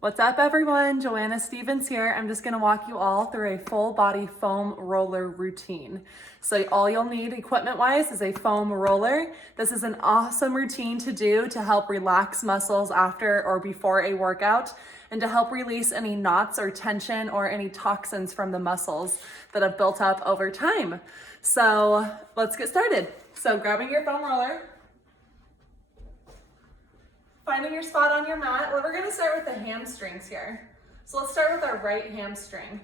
What's up everyone? Joanna Stevens here. I'm just gonna walk you all through a full body foam roller routine. So all you'll need equipment wise is a foam roller. This is an awesome routine to do to help relax muscles after or before a workout and to help release any knots or tension or any toxins from the muscles that have built up over time. So let's get started. So grabbing your foam roller, finding your spot on your mat. Well, we're gonna start with the hamstrings here. So let's start with our right hamstring.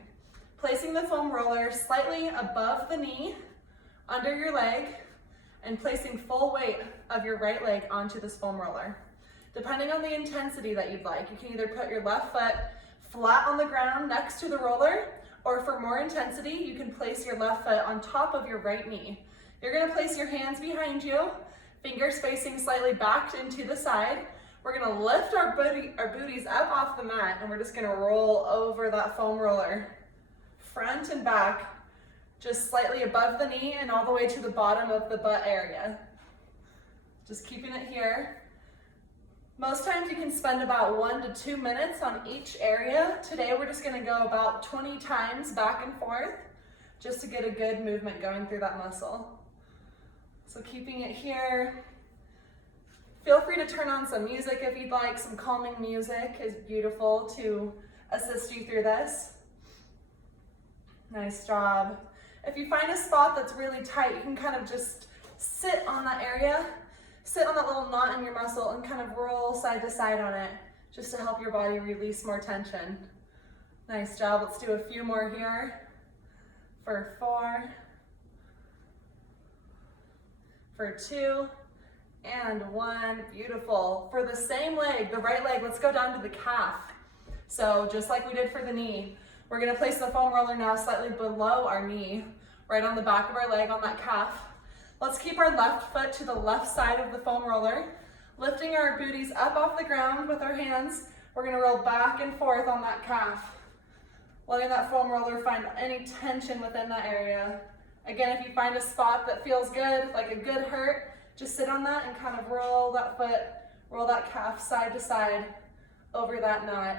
Placing the foam roller slightly above the knee, under your leg, and placing full weight of your right leg onto this foam roller. Depending on the intensity that you'd like, you can either put your left foot flat on the ground next to the roller, or for more intensity, you can place your left foot on top of your right knee. You're gonna place your hands behind you, fingers facing slightly back into the side. We're gonna lift our booties up off the mat and we're just gonna roll over that foam roller, front and back, just slightly above the knee and all the way to the bottom of the butt area. Just keeping it here. Most times you can spend about 1 to 2 minutes on each area. Today we're just gonna go about 20 times back and forth just to get a good movement going through that muscle. So keeping it here. Feel free to turn on some music if you'd like. Some calming music is beautiful to assist you through this. Nice job. If you find a spot that's really tight, you can kind of just sit on that area, sit on that little knot in your muscle and kind of roll side to side on it just to help your body release more tension. Nice job. Let's do a few more here for 4, for 2, and 1, beautiful. For the same leg, the right leg, let's go down to the calf. So just like we did for the knee, we're gonna place the foam roller now slightly below our knee, right on the back of our leg on that calf. Let's keep our left foot to the left side of the foam roller, lifting our booties up off the ground with our hands. We're gonna roll back and forth on that calf, letting that foam roller find any tension within that area. Again, if you find a spot that feels good, like a good hurt, just sit on that and kind of roll that foot, roll that calf side to side over that knot.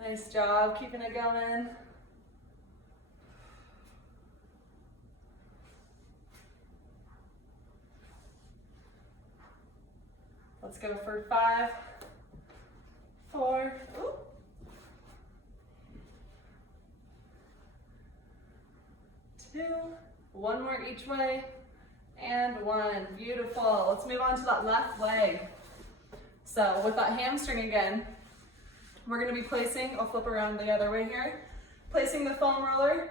Nice job, keeping it going. Let's go for 5, 4, 2, 1 more each way. And 1, beautiful. Let's move on to that left leg. So with that hamstring again, we're gonna be placing, I'll flip around the other way here, placing the foam roller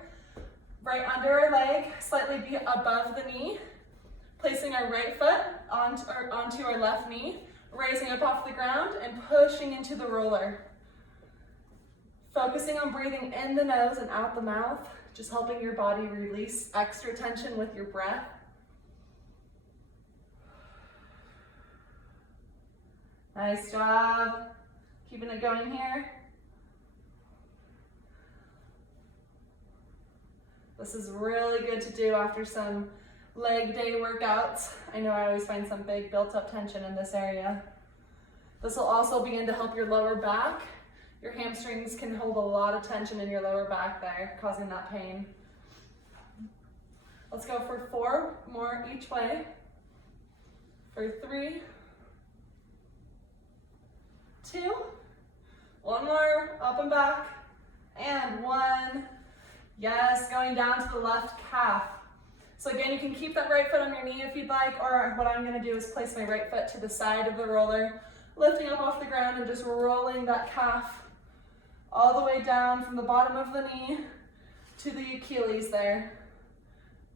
right under our leg, slightly above the knee, placing our right foot onto our left knee, raising up off the ground and pushing into the roller. Focusing on breathing in the nose and out the mouth, just helping your body release extra tension with your breath. Nice job. Keeping it going here. This is really good to do after some leg day workouts. I know I always find some big built up tension in this area. This will also begin to help your lower back. Your hamstrings can hold a lot of tension in your lower back there, causing that pain. Let's go for 4 more each way. For 3, 2, 1 more, up and back, and 1. Yes, going down to the left calf. So again, you can keep that right foot on your knee if you'd like, or what I'm gonna do is place my right foot to the side of the roller, lifting up off the ground and just rolling that calf all the way down from the bottom of the knee to the Achilles there.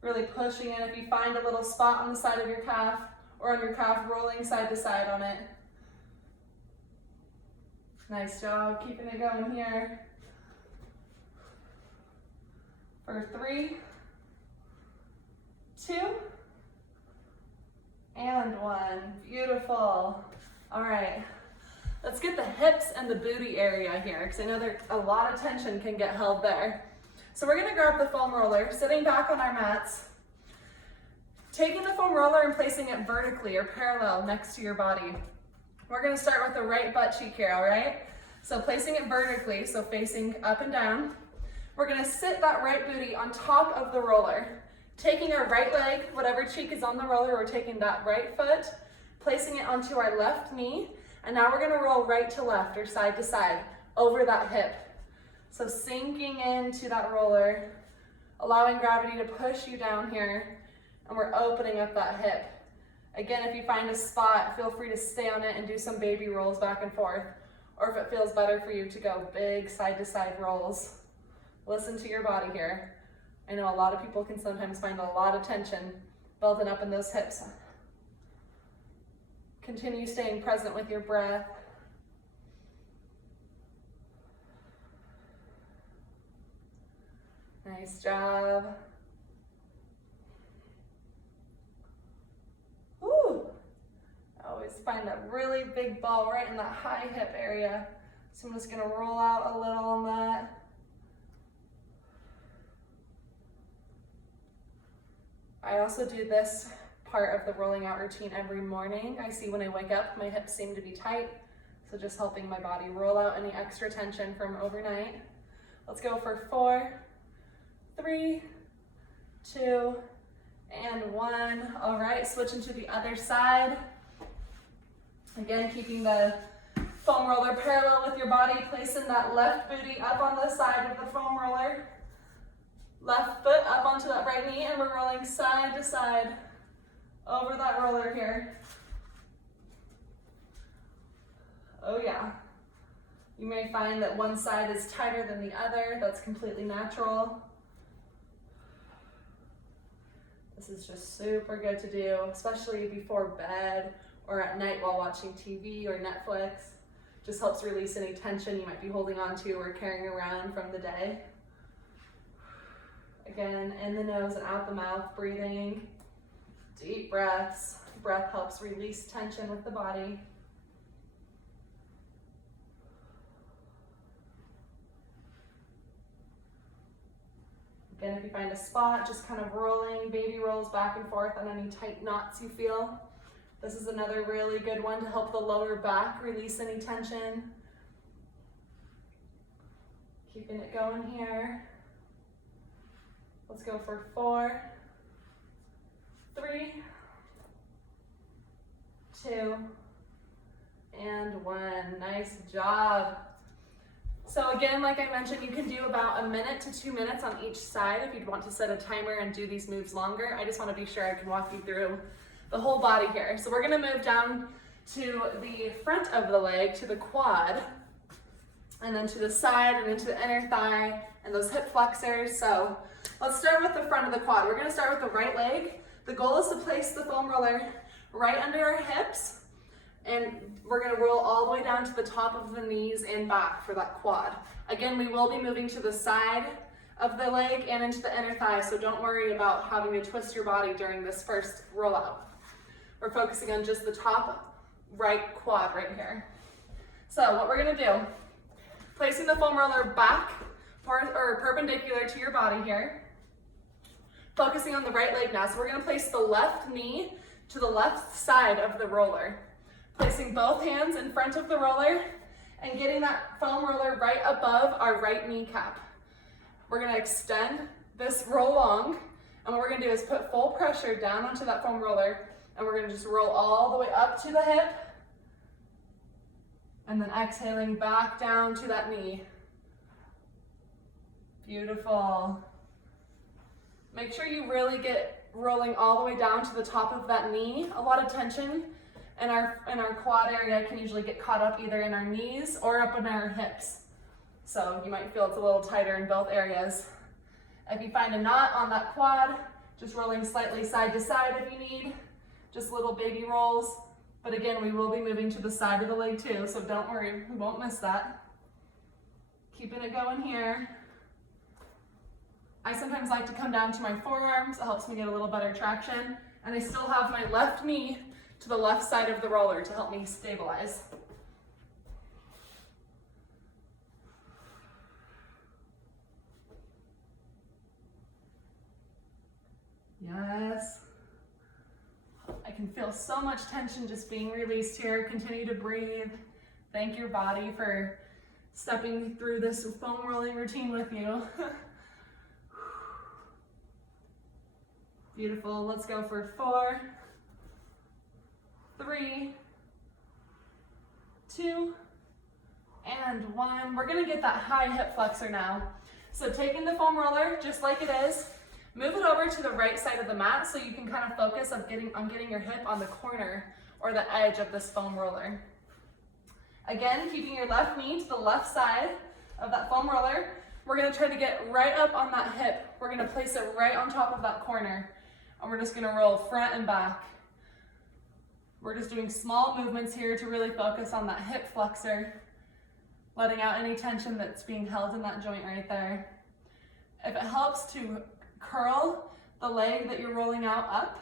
Really pushing in. If you find a little spot on the side of your calf or on your calf, rolling side to side on it. Nice job, keeping it going here. For 3, 2, and 1. Beautiful. All right, let's get the hips and the booty area here because I know there's a lot of tension can get held there. So we're gonna grab the foam roller, sitting back on our mats, taking the foam roller and placing it vertically or parallel next to your body. We're gonna start with the right butt cheek here, all right? So placing it vertically, so facing up and down. We're gonna sit that right booty on top of the roller. Taking our right leg, whatever cheek is on the roller, we're taking that right foot, placing it onto our left knee, and now we're gonna roll right to left or side to side over that hip. So sinking into that roller, allowing gravity to push you down here, and we're opening up that hip. Again, if you find a spot, feel free to stay on it and do some baby rolls back and forth, or if it feels better for you to go big side to side rolls. Listen to your body here. I know a lot of people can sometimes find a lot of tension building up in those hips. Continue staying present with your breath. Nice job. Woo! I always find that really big ball right in that high hip area. So I'm just gonna roll out a little on that. I also do this part of the rolling out routine every morning. I see when I wake up, my hips seem to be tight. So just helping my body roll out any extra tension from overnight. Let's go for 4, 3, 2, and 1. All right, switching to the other side. Again, keeping the foam roller parallel with your body, placing that left booty up on the side of the foam roller. Left foot up onto that right knee, and we're rolling side to side over that roller here. Oh yeah. You may find that one side is tighter than the other. That's completely natural. This is just super good to do, especially before bed or at night while watching TV or Netflix. Just helps release any tension you might be holding on to or carrying around from the day. Again, in the nose and out the mouth, breathing, deep breaths. Breath helps release tension with the body. Again, if you find a spot, just kind of rolling baby rolls back and forth on any tight knots you feel. This is another really good one to help the lower back release any tension. Keeping it going here. Let's go for 4, 3, 2, and 1. Nice job. So again, like I mentioned, you can do about 1 minute to 2 minutes on each side if you'd want to set a timer and do these moves longer. I just want to be sure I can walk you through the whole body here. So we're going to move down to the front of the leg, to the quad, and then to the side and into the inner thigh and those hip flexors. So let's start with the front of the quad. We're going to start with the right leg. The goal is to place the foam roller right under our hips, and we're going to roll all the way down to the top of the knees and back for that quad. Again, we will be moving to the side of the leg and into the inner thigh, so don't worry about having to twist your body during this first rollout. We're focusing on just the top right quad right here. So what we're going to do, placing the foam roller back or perpendicular to your body here, focusing on the right leg now. So we're going to place the left knee to the left side of the roller, placing both hands in front of the roller and getting that foam roller right above our right kneecap. We're going to extend this roll long, and what we're going to do is put full pressure down onto that foam roller, and we're going to just roll all the way up to the hip, and then exhaling back down to that knee. Beautiful. Make sure you really get rolling all the way down to the top of that knee. A lot of tension in our quad area can usually get caught up either in our knees or up in our hips. So you might feel it's a little tighter in both areas. If you find a knot on that quad, just rolling slightly side to side if you need, just little baby rolls. But again, we will be moving to the side of the leg too, so don't worry, we won't miss that. Keeping it going here. I sometimes like to come down to my forearms. It helps me get a little better traction. And I still have my left knee to the left side of the roller to help me stabilize. Yes. I can feel so much tension just being released here. Continue to breathe. Thank your body for stepping through this foam rolling routine with you. Beautiful. Let's go for 4, 3, 2, and 1. We're gonna get that high hip flexor now. So taking the foam roller, just like it is, move it over to the right side of the mat so you can kind of focus on getting your hip on the corner or the edge of this foam roller. Again, keeping your left knee to the left side of that foam roller. We're gonna try to get right up on that hip. We're gonna place it right on top of that corner. And we're just gonna roll front and back. We're just doing small movements here to really focus on that hip flexor, letting out any tension that's being held in that joint right there. If it helps to curl the leg that you're rolling out up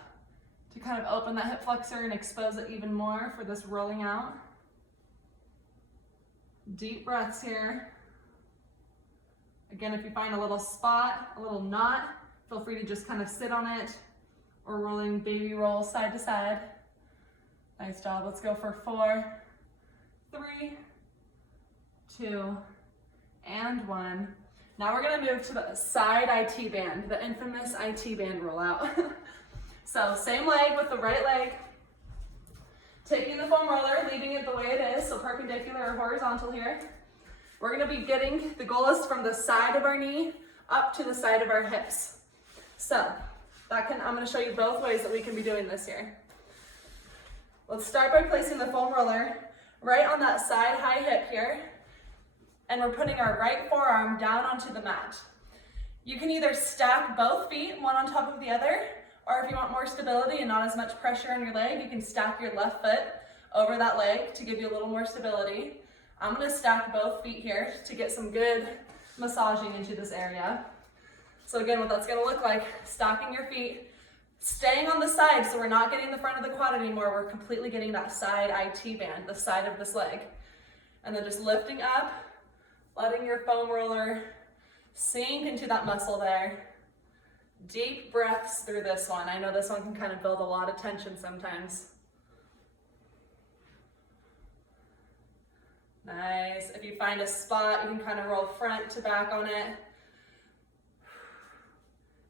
to kind of open that hip flexor and expose it even more for this rolling out. Deep breaths here. Again, if you find a little spot, a little knot, feel free to just kind of sit on it or rolling baby roll side to side. Nice job. Let's go for 4, 3, 2, and 1. Now we're gonna move to the side IT band, the infamous IT band rollout. So same leg with the right leg, taking the foam roller, leaving it the way it is, so perpendicular or horizontal here. We're gonna be getting, the goal is from the side of our knee up to the side of our hips. So I'm gonna show you both ways that we can be doing this here. Let's start by placing the foam roller right on that side high hip here, and we're putting our right forearm down onto the mat. You can either stack both feet, one on top of the other, or if you want more stability and not as much pressure on your leg, you can stack your left foot over that leg to give you a little more stability. I'm gonna stack both feet here to get some good massaging into this area. So again, what that's gonna look like, stacking your feet, staying on the side so we're not getting the front of the quad anymore, we're completely getting that side IT band, the side of this leg. And then just lifting up, letting your foam roller sink into that muscle there. Deep breaths through this one. I know this one can kind of build a lot of tension sometimes. Nice. If you find a spot, you can kind of roll front to back on it.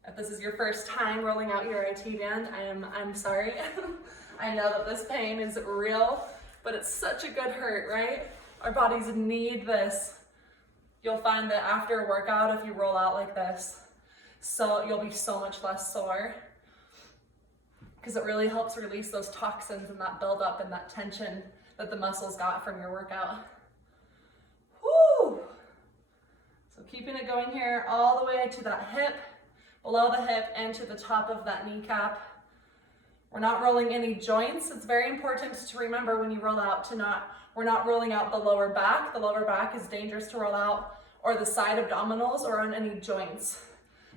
If this is your first time rolling out your IT band, I'm sorry. I know that this pain is real, but it's such a good hurt, right? Our bodies need this. You'll find that after a workout, if you roll out like this, so you'll be so much less sore because it really helps release those toxins and that buildup and that tension that the muscles got from your workout. Woo! So keeping it going here all the way to that hip, below the hip, and to the top of that kneecap. We're not rolling any joints. It's very important to remember when you roll out we're not rolling out the lower back. The lower back is dangerous to roll out, or the side abdominals, or on any joints.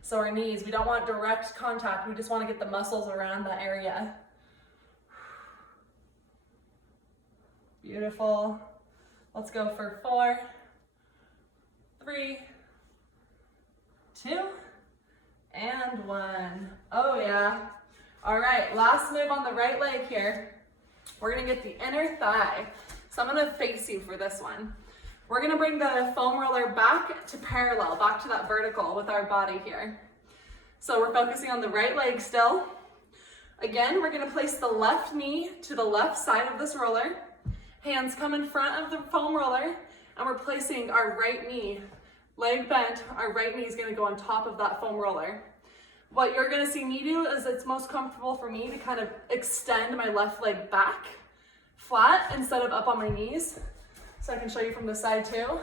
So our knees, we don't want direct contact. We just want to get the muscles around that area. Beautiful. Let's go for 4, 3, 2, and 1. Oh yeah. All right, last move on the right leg here. We're gonna get the inner thigh. So I'm gonna face you for this one. We're gonna bring the foam roller back to parallel, back to that vertical with our body here. So we're focusing on the right leg still. Again, we're gonna place the left knee to the left side of this roller. Hands come in front of the foam roller, and we're placing our right knee, leg bent, our right knee is gonna go on top of that foam roller. What you're gonna see me do is it's most comfortable for me to kind of extend my left leg back, flat, instead of up on my knees. So I can show you from the side too.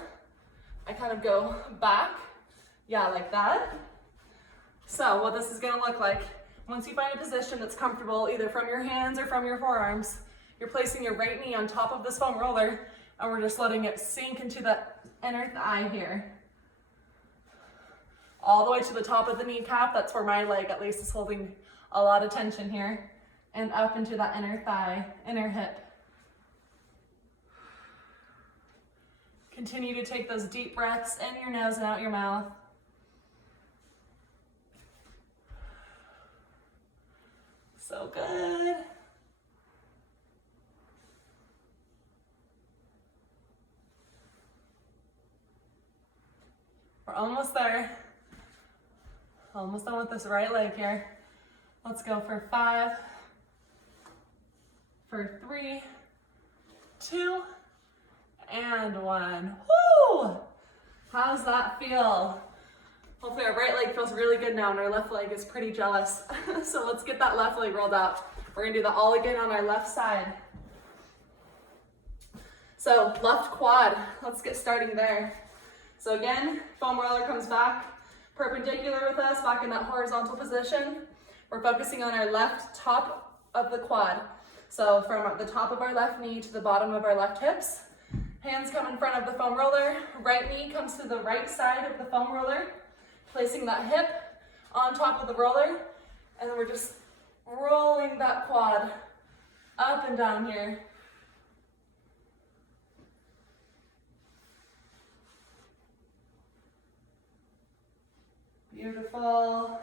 I kind of go back, yeah, like that. So what this is gonna look like, once you find a position that's comfortable, either from your hands or from your forearms, you're placing your right knee on top of this foam roller, and we're just letting it sink into that inner thigh here. All the way to the top of the kneecap, that's where my leg at least is holding a lot of tension here, and up into that inner thigh, inner hip. Continue to take those deep breaths in your nose and out your mouth. So good. We're almost there. Almost done with this right leg here. Let's go for 5, for 3, 2, and 1. Woo! How's that feel? Hopefully our right leg feels really good now and our left leg is pretty jealous. So let's get that left leg rolled out. We're gonna do that all again on our left side. So left quad, let's get starting there. So again, foam roller comes back perpendicular with us, back in that horizontal position. We're focusing on our left top of the quad. So from the top of our left knee to the bottom of our left hips. Hands come in front of the foam roller. Right knee comes to the right side of the foam roller. Placing that hip on top of the roller. And then we're just rolling that quad up and down here. Beautiful.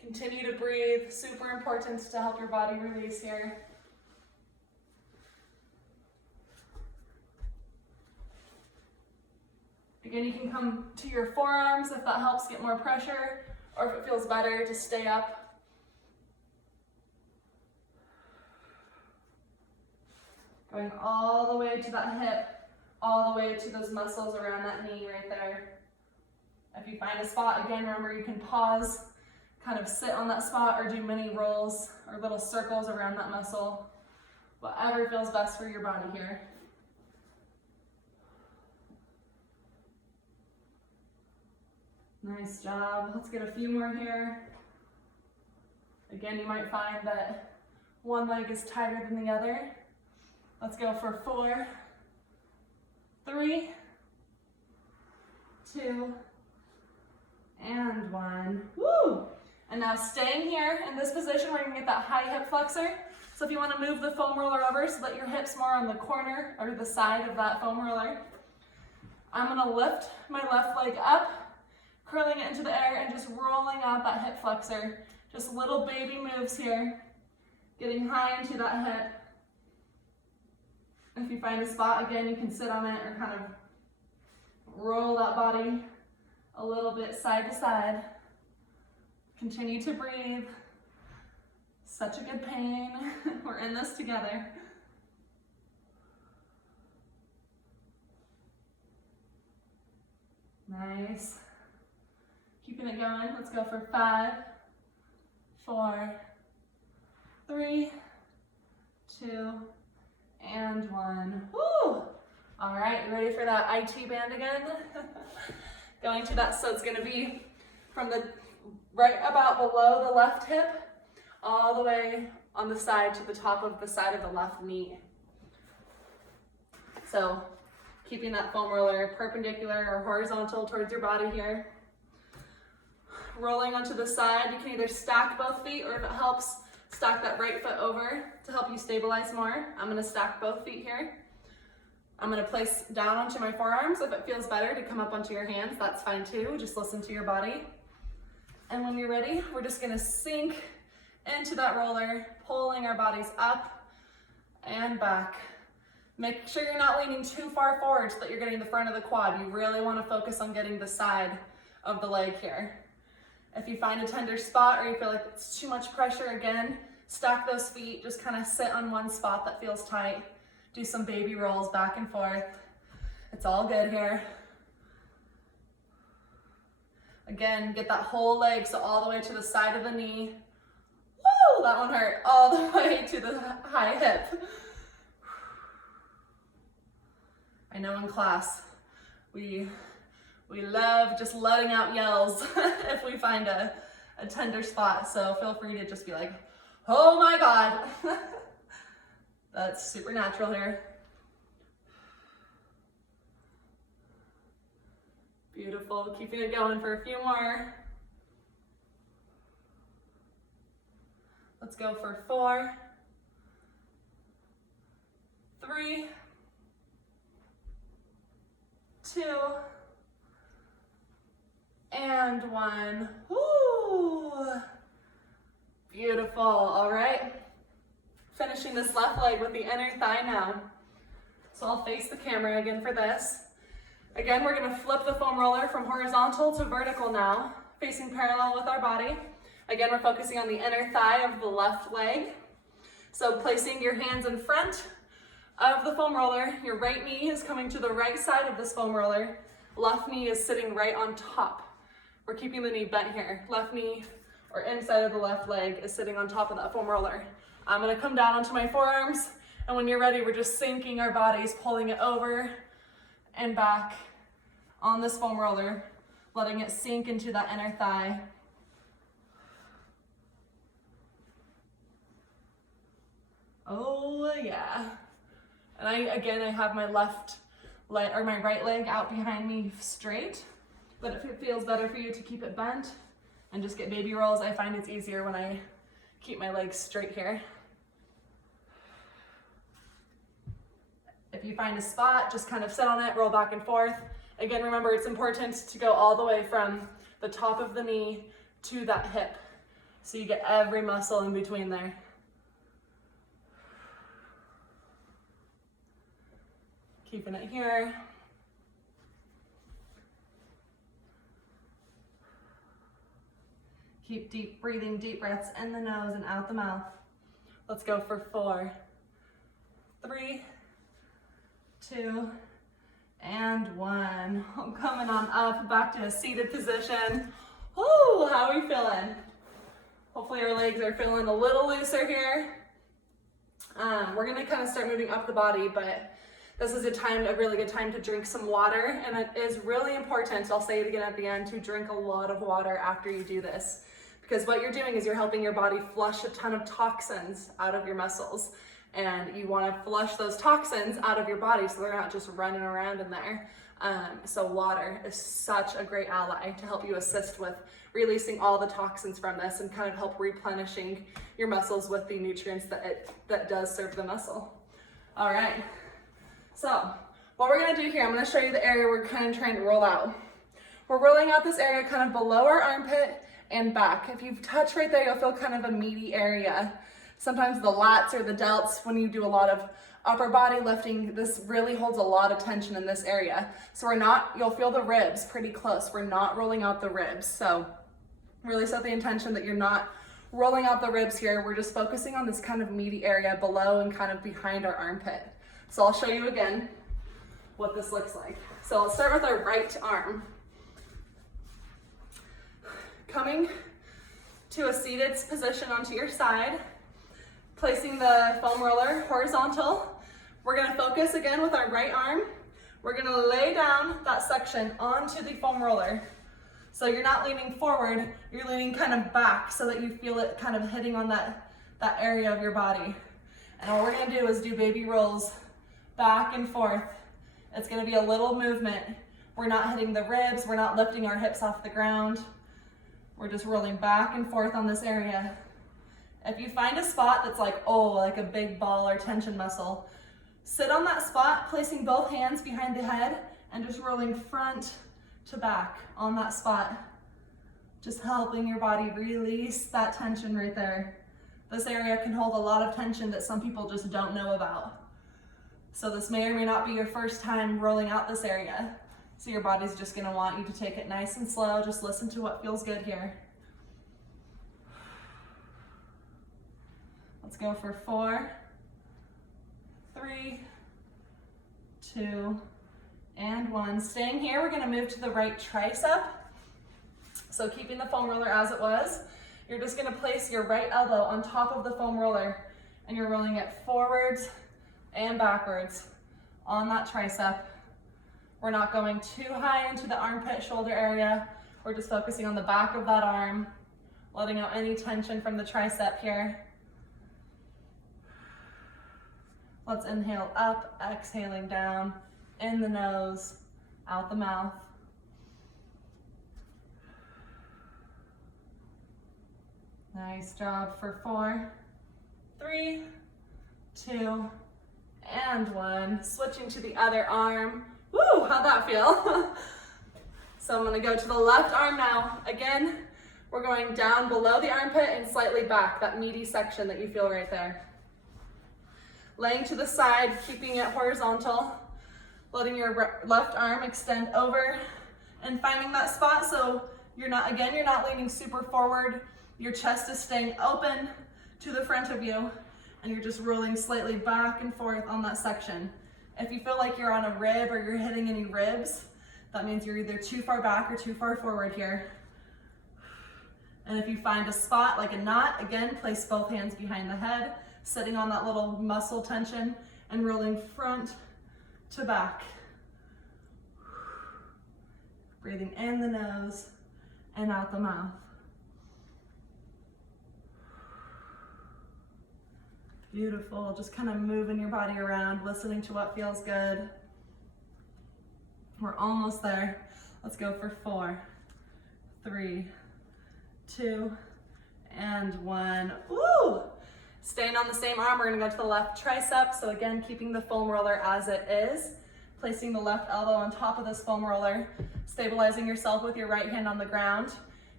Continue to breathe. Super important to help your body release here. Again, you can come to your forearms if that helps get more pressure, or if it feels better to stay up. Going all the way to that hip, all the way to those muscles around that knee right there. If you find a spot, again, remember you can pause, kind of sit on that spot or do mini rolls or little circles around that muscle. Whatever feels best for your body here. Nice job. Let's get a few more here. Again, you might find that one leg is tighter than the other. Let's go for 4, 3, 2, and 1. Woo! And now staying here in this position, we're gonna get that high hip flexor. So if you wanna move the foam roller over so that your hip's more on the corner or the side of that foam roller, I'm gonna lift my left leg up, curling it into the air and just rolling out that hip flexor. Just little baby moves here, getting high into that hip. If you find a spot, again, you can sit on it or kind of roll that body a little bit side to side. Continue to breathe. Such a good pain. We're in this together. Nice. Keeping it going. Let's go for 5, 4, 3, 2, and 1. Woo! All right, you ready for that IT band again? Going to that, so it's gonna be from the right about below the left hip, all the way on the side to the top of the side of the left knee. So keeping that foam roller perpendicular or horizontal towards your body here. Rolling onto the side, you can either stack both feet or if it helps, stack that right foot over to help you stabilize more. I'm gonna stack both feet here. I'm gonna place down onto my forearms. If it feels better to come up onto your hands, that's fine too. Just listen to your body. And when you're ready, we're just gonna sink into that roller, pulling our bodies up and back. Make sure you're not leaning too far forward so that you're getting the front of the quad. You really wanna focus on getting the side of the leg here. If you find a tender spot or you feel like it's too much pressure, again, stack those feet, just kind of sit on one spot that feels tight. Do some baby rolls back and forth. It's all good here. Again, get that whole leg, so all the way to the side of the knee. Woo, that one hurt. All the way to the high hip. I know in class, we love just letting out yells if we find a tender spot, so feel free to just be like, oh my God. That's super natural here. Beautiful, keeping it going for a few more. Let's go for 4, 3, 2, and 1. Woo! Beautiful, all right. Finishing this left leg with the inner thigh now. So I'll face the camera again for this. Again, we're gonna flip the foam roller from horizontal to vertical now, facing parallel with our body. Again, we're focusing on the inner thigh of the left leg. So placing your hands in front of the foam roller, your right knee is coming to the right side of this foam roller. Left knee is sitting right on top. We're keeping the knee bent here. Left knee or inside of the left leg is sitting on top of that foam roller. I'm gonna come down onto my forearms, and when you're ready, we're just sinking our bodies, pulling it over and back on this foam roller, letting it sink into that inner thigh. Oh yeah. And I have my left leg or my right leg out behind me straight, but if it feels better for you to keep it bent and just get baby rolls, I find it's easier when I keep my legs straight here. If you find a spot, just kind of sit on it, roll back and forth. Again, remember, it's important to go all the way from the top of the knee to that hip, so you get every muscle in between there. Keeping it here. Keep breathing deep breaths in the nose and out the mouth. Let's go for 4, 3, 2, and 1. I'm coming on up, back to a seated position. Woo, how are we feeling? Hopefully our legs are feeling a little looser here. We're gonna kind of start moving up the body, but this is a really good time to drink some water, and it is really important, I'll say it again at the end, to drink a lot of water after you do this. Because what you're doing is you're helping your body flush a ton of toxins out of your muscles. And you want to flush those toxins out of your body so they're not just running around in there. So water is such a great ally to help you assist with releasing all the toxins from this and kind of help replenishing your muscles with the nutrients that does serve the muscle. All right, so what we're gonna do here, I'm gonna show you the area we're kind of trying to roll out. We're rolling out this area kind of below our armpit and back. If you touch right there, you'll feel kind of a meaty area. Sometimes the lats or the delts, when you do a lot of upper body lifting, this really holds a lot of tension in this area. So you'll feel the ribs pretty close. We're not rolling out the ribs. So really set the intention that you're not rolling out the ribs here. We're just focusing on this kind of meaty area below and kind of behind our armpit. So I'll show you again what this looks like. So let's start with our right arm. Coming to a seated position onto your side, placing the foam roller horizontal. We're gonna focus again with our right arm. We're gonna lay down that section onto the foam roller. So you're not leaning forward, you're leaning kind of back so that you feel it kind of hitting on that area of your body. And all we're gonna do is do baby rolls back and forth. It's gonna be a little movement. We're not hitting the ribs, we're not lifting our hips off the ground. We're just rolling back and forth on this area. If you find a spot that's like a big ball or tension muscle, sit on that spot, placing both hands behind the head and just rolling front to back on that spot. Just helping your body release that tension right there. This area can hold a lot of tension that some people just don't know about. So this may or may not be your first time rolling out this area. So your body's just gonna want you to take it nice and slow. Just listen to what feels good here. Let's go for 4, 3, 2, and 1. Staying here, we're gonna move to the right tricep. So keeping the foam roller as it was, you're just gonna place your right elbow on top of the foam roller and you're rolling it forwards and backwards on that tricep. We're not going too high into the armpit shoulder area. We're just focusing on the back of that arm, letting out any tension from the tricep here. Let's inhale up, exhaling down, in the nose, out the mouth. Nice job for 4, 3, 2, and 1. Switching to the other arm. Woo, how'd that feel? So I'm gonna go to the left arm now. Again, we're going down below the armpit and slightly back, that meaty section that you feel right there. Laying to the side, keeping it horizontal. letting your left arm extend over and finding that spot so you're not leaning super forward. Your chest is staying open to the front of you and you're just rolling slightly back and forth on that section. If you feel like you're on a rib or you're hitting any ribs, that means you're either too far back or too far forward here. And if you find a spot like a knot, again, place both hands behind the head, sitting on that little muscle tension and rolling front to back. Breathing in the nose and out the mouth. Beautiful, just kind of moving your body around, listening to what feels good. We're almost there. Let's go for 4, 3, 2, and 1. Woo! Staying on the same arm, we're gonna go to the left tricep. So again, keeping the foam roller as it is, placing the left elbow on top of this foam roller, stabilizing yourself with your right hand on the ground,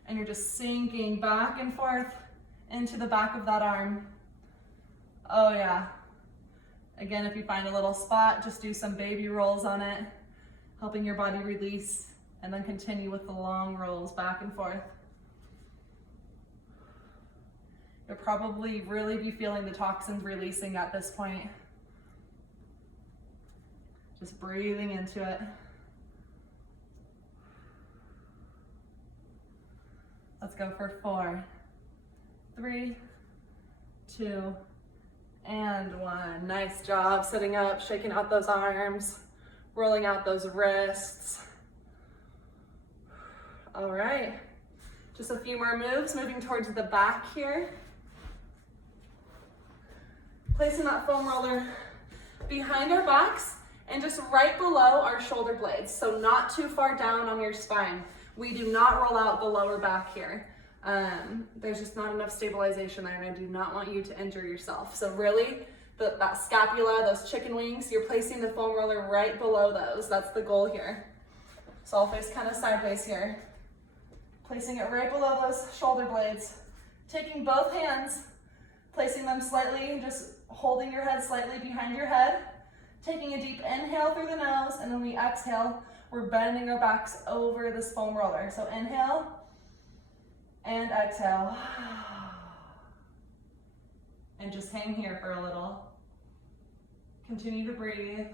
and you're just sinking back and forth into the back of that arm. Oh yeah. Again, if you find a little spot, just do some baby rolls on it, helping your body release, and then continue with the long rolls back and forth. You'll probably really be feeling the toxins releasing at this point. Just breathing into it. Let's go for 4, 3, 2, and 1. Nice job sitting up, shaking out those arms, rolling out those wrists. All right, just a few more moves, moving towards the back here. Placing that foam roller behind our backs and just right below our shoulder blades, so not too far down on your spine. We do not roll out the lower back here. There's just not enough stabilization there, and I do not want you to injure yourself. So really, that scapula, those chicken wings, you're placing the foam roller right below those. That's the goal here. So I'll face kind of sideways here. Placing it right below those shoulder blades. Taking both hands, placing them slightly, just holding your head slightly behind your head. Taking a deep inhale through the nose, and when we exhale, we're bending our backs over this foam roller. So inhale and exhale. And just hang here for a little. Continue to breathe.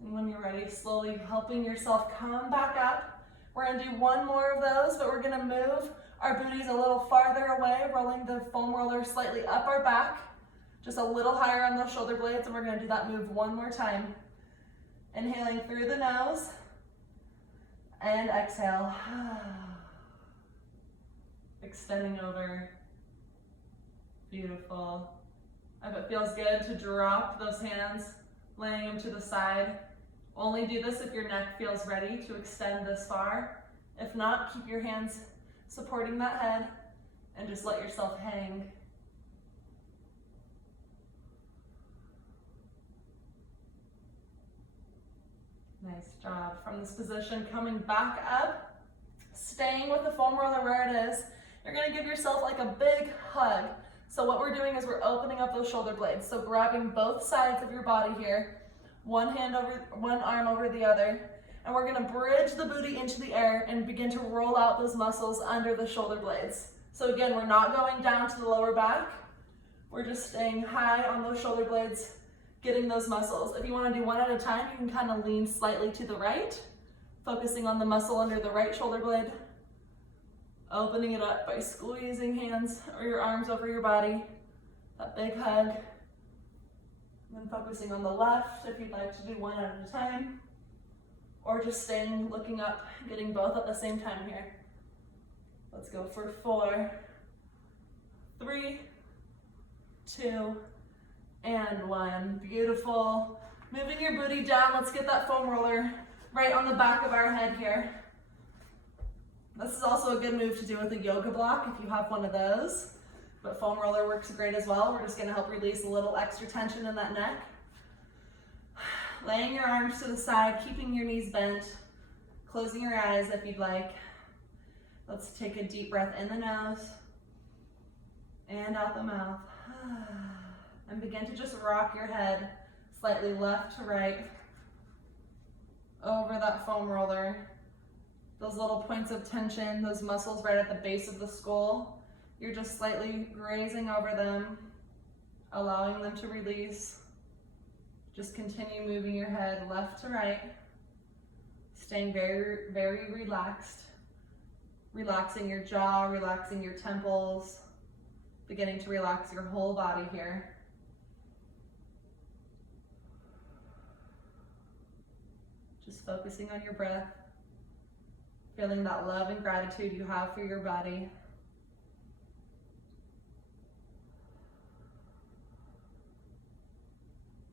And when you're ready, slowly helping yourself come back up. We're gonna do one more of those, but we're gonna move our booties a little farther away, rolling the foam roller slightly up our back, just a little higher on those shoulder blades, and we're gonna do that move one more time. Inhaling through the nose, and exhale. Extending over. Beautiful. If it feels good to drop those hands, laying them to the side. Only do this if your neck feels ready to extend this far. If not, keep your hands supporting that head and just let yourself hang. Nice job. From this position, coming back up, staying with the foam roller where it is, you're gonna give yourself like a big hug. So what we're doing is we're opening up those shoulder blades. So grabbing both sides of your body here, one arm over the other, and we're gonna bridge the booty into the air and begin to roll out those muscles under the shoulder blades. So again, we're not going down to the lower back. We're just staying high on those shoulder blades, getting those muscles. If you wanna do one at a time, you can kind of lean slightly to the right, focusing on the muscle under the right shoulder blade, opening it up by squeezing hands or your arms over your body, that big hug. And then focusing on the left if you'd like to do one at a time, or just staying, looking up, getting both at the same time here. Let's go for 4, 3, 2, and 1. Beautiful. Moving your booty down, let's get that foam roller right on the back of our head here. This is also a good move to do with a yoga block if you have one of those, but foam roller works great as well. We're just gonna help release a little extra tension in that neck. Laying your arms to the side, keeping your knees bent, closing your eyes if you'd like. Let's take a deep breath in the nose and out the mouth. And begin to just rock your head slightly left to right over that foam roller. Those little points of tension, those muscles right at the base of the skull, you're just slightly grazing over them, allowing them to release. Just continue moving your head left to right, staying very, very relaxed, relaxing your jaw, relaxing your temples, beginning to relax your whole body here. Just focusing on your breath, feeling that love and gratitude you have for your body.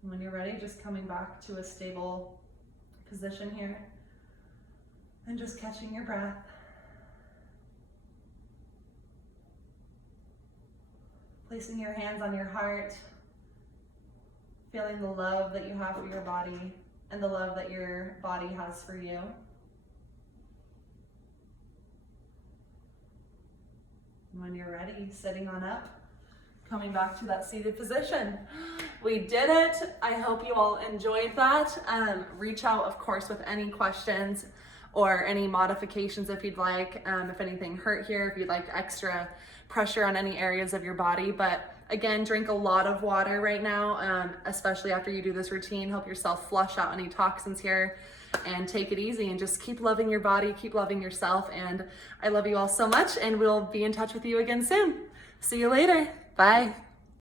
When you're ready, just coming back to a stable position here and just catching your breath. Placing your hands on your heart, feeling the love that you have for your body and the love that your body has for you. When you're ready, sitting on up, coming back to that seated position. We did it. I hope you all enjoyed that. Reach out, of course, with any questions or any modifications if you'd like. If anything hurt here, if you'd like extra pressure on any areas of your body. But again, drink a lot of water right now, especially after you do this routine. Help yourself flush out any toxins here and take it easy and just keep loving your body, keep loving yourself. And I love you all so much, and we'll be in touch with you again soon. See you later. Bye.